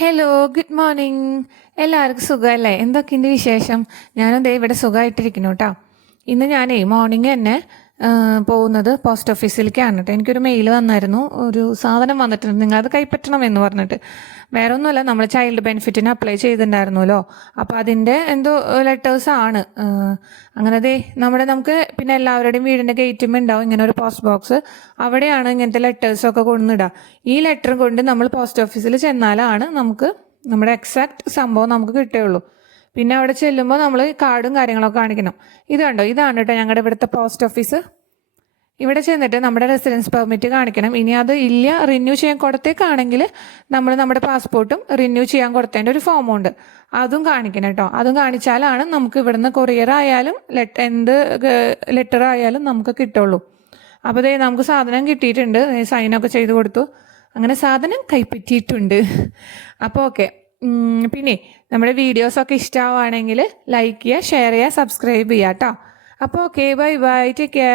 Hello good morning എല്ലാവർക്കും സുഖമല്ലേ? എന്തൊക്കെയുണ്ട് വിശേഷം? ഞാനും ദേ ഇവിടെ സുഖമായിട്ടിരിക്കുന്നു കേട്ടോ ഇന്ന് ഞാനേ മോർണിംഗ് തന്നെ പോകുന്നത് പോസ്റ്റ് ഓഫീസിലേക്കാണ് കേട്ടോ എനിക്കൊരു മെയിൽ വന്നായിരുന്നു. ഒരു സാധനം വന്നിട്ടുണ്ട്. നിങ്ങളത് കൈപ്പറ്റണം എന്ന് പറഞ്ഞിട്ട്. വേറെ ഒന്നുമല്ല നമ്മൾ ചൈൽഡ് ബെനിഫിറ്റിന് അപ്ലൈ ചെയ്തിട്ടുണ്ടായിരുന്നല്ലോ. അപ്പോൾ അതിന്റെ എന്തോ ലെറ്റേഴ്സ് ആണ്. അങ്ങനെ ദേ നമ്മുടെ നമുക്ക് പിന്നെ എല്ലാവരുടെയും വീടിന്റെ ഗേറ്റും ഉണ്ടാവും. ഇങ്ങനെ ഒരു പോസ്റ്റ് ബോക്സ് അവിടെയാണ് ഇങ്ങനത്തെ ലെറ്റേഴ്സൊക്കെ കൊണ്ടുവന്നിടുക ഈ ലെറ്റർ കൊണ്ട് നമ്മൾ പോസ്റ്റ് ഓഫീസിൽ ചെന്നാലാണ് നമുക്ക് നമ്മുടെ എക്സാക്ട് സംഭവം നമുക്ക് കിട്ടുകയുള്ളൂ. പിന്നെ അവിടെ ചെല്ലുമ്പോൾ നമ്മൾ കാർഡും കാര്യങ്ങളൊക്കെ കാണിക്കണം ഇത് കണ്ടോ? ഇതാണ് കേട്ടോ ഞങ്ങളുടെ ഇവിടുത്തെ പോസ്റ്റ് ഓഫീസ് ഇവിടെ ചെന്നിട്ട് നമ്മുടെ റെസിഡൻസ് പെർമിറ്റ് കാണിക്കണം. ഇനി അത് ഇല്ല റിന്യൂ ചെയ്യാൻ കൊടുത്തേക്കാണെങ്കിൽ നമ്മൾ നമ്മുടെ പാസ്പോർട്ടും റിന്യൂ ചെയ്യാൻ കൊടുത്തതിന്റെ ഒരു ഫോമും ഉണ്ട്. അതും കാണിക്കണം കേട്ടോ അതും കാണിച്ചാലാണ് നമുക്ക് ഇവിടുന്ന് കൊറിയർ ആയാലും ലെറ്റ് എന്ത് ലെറ്റർ ആയാലും നമുക്ക് കിട്ടുള്ളൂ. അപ്പോൾ ദേ നമുക്ക് സാധനം കിട്ടിയിട്ടുണ്ട്. സൈനൊക്കെ ചെയ്ത് കൊടുത്തു. അങ്ങനെ സാധനം കൈപ്പറ്റിയിട്ടുണ്ട്. അപ്പോൾ ഓക്കെ പിന്നെ നമ്മുടെ വീഡിയോസൊക്കെ ഇഷ്ടമാവുകയാണെങ്കിൽ ലൈക്ക് ചെയ്യുക ഷെയർ ചെയ്യുക സബ്സ്ക്രൈബ് ചെയ്യുക കേട്ടോ അപ്പോൾ okay bye bye take care